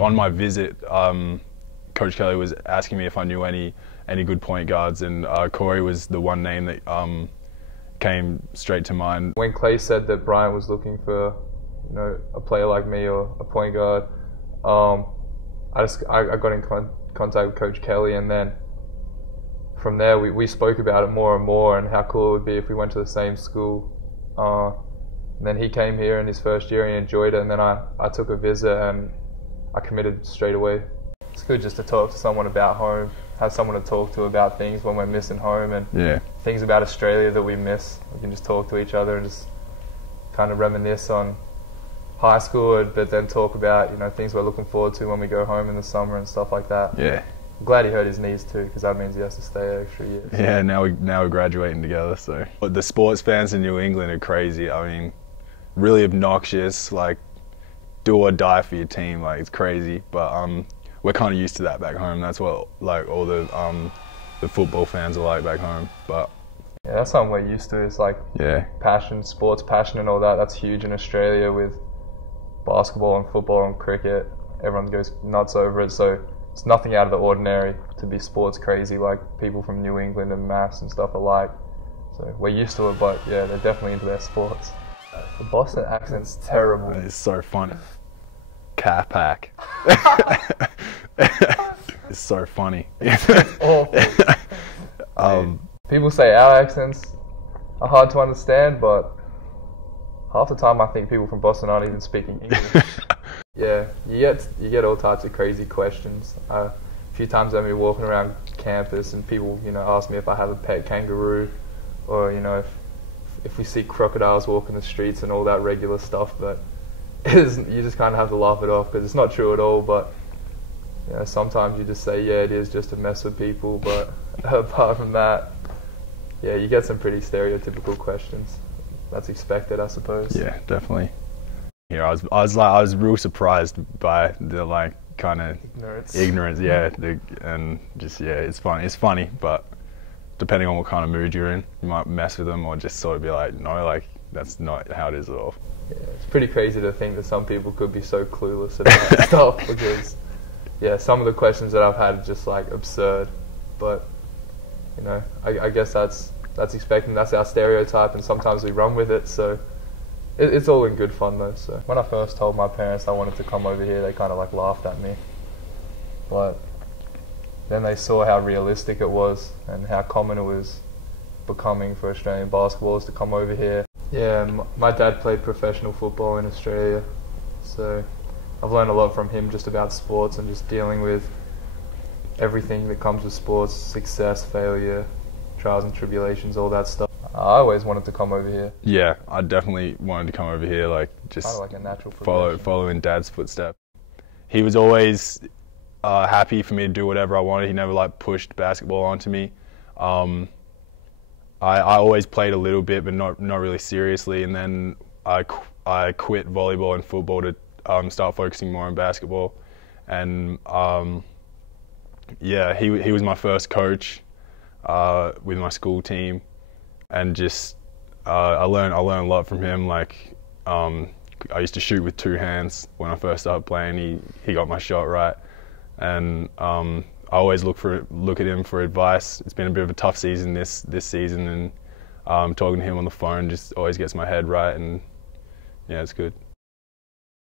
On my visit, Coach Kelly was asking me if I knew any good point guards, and Corey was the one name that came straight to mind. When Clay said that Bryant was looking for, a player like me or a point guard, I got in contact with Coach Kelly, and then from there we spoke about it more and more, and how cool it would be if we went to the same school. And then he came here in his first year and he enjoyed it, and then I took a visit and I committed straight away. It's good just to talk to someone about home, have someone to talk to about things when we're missing home, and things about Australia that we miss. We can just talk to each other and just kind of reminisce on high school, but then talk about things we're looking forward to when we go home in the summer and stuff like that. Yeah. I'm glad he hurt his knees too, because that means he has to stay an extra year. Yeah, now we're graduating together. So, but the sports fans in New England are crazy. I mean, really obnoxious. Like, do or die for your team. Like, it's crazy. But we're kind of used to that back home. That's what all the football fans are like back home. But yeah, that's something we're used to. It's like passion, sports passion, and all that. That's huge in Australia with basketball and football and cricket. Everyone goes nuts over it. So it's nothing out of the ordinary to be sports crazy like people from New England and Mass and stuff are like. So we're used to it, but yeah, they're definitely into their sports. The Boston accent's terrible. It's so funny. Cat pack. It's so funny. It's awful. People say our accents are hard to understand, but half the time I think people from Boston aren't even speaking English. Yeah, you get all types of crazy questions. A few times I've been walking around campus and people, ask me if I have a pet kangaroo, or if we see crocodiles walking the streets and all that regular stuff. But you just kind of have to laugh it off because it's not true at all. But sometimes you just say, yeah, it is just to mess with people. But apart from that, yeah, you get some pretty stereotypical questions. That's expected, I suppose. Yeah, definitely. Yeah, I was real surprised by the kind of ignorance. Yeah, it's funny. It's funny, but depending on what kind of mood you're in, you might mess with them or just sort of be like, no, that's not how it is at all. Yeah, it's pretty crazy to think that some people could be so clueless about stuff, because some of the questions that I've had are just absurd. But I guess that's expected. That's our stereotype, and sometimes we run with it. So it's all in good fun though. So when I first told my parents I wanted to come over here, they kind of laughed at me. But then they saw how realistic it was and how common it was becoming for Australian basketballers to come over here. Yeah, my dad played professional football in Australia, so I've learned a lot from him just about sports and just dealing with everything that comes with sports: success, failure, trials and tribulations, all that stuff. I always wanted to come over here. Yeah, I definitely wanted to come over here, just kind of like a natural progression. Follow in Dad's footsteps. He was always happy for me to do whatever I wanted. He never pushed basketball onto me. I always played a little bit, but not really seriously. And then I quit volleyball and football to start focusing more on basketball. And he was my first coach with my school team. And just I learned a lot from him. I used to shoot with two hands when I first started playing. He got my shot right, and I always look at him for advice. It's been a bit of a tough season this season, and talking to him on the phone just always gets my head right, and yeah, it's good.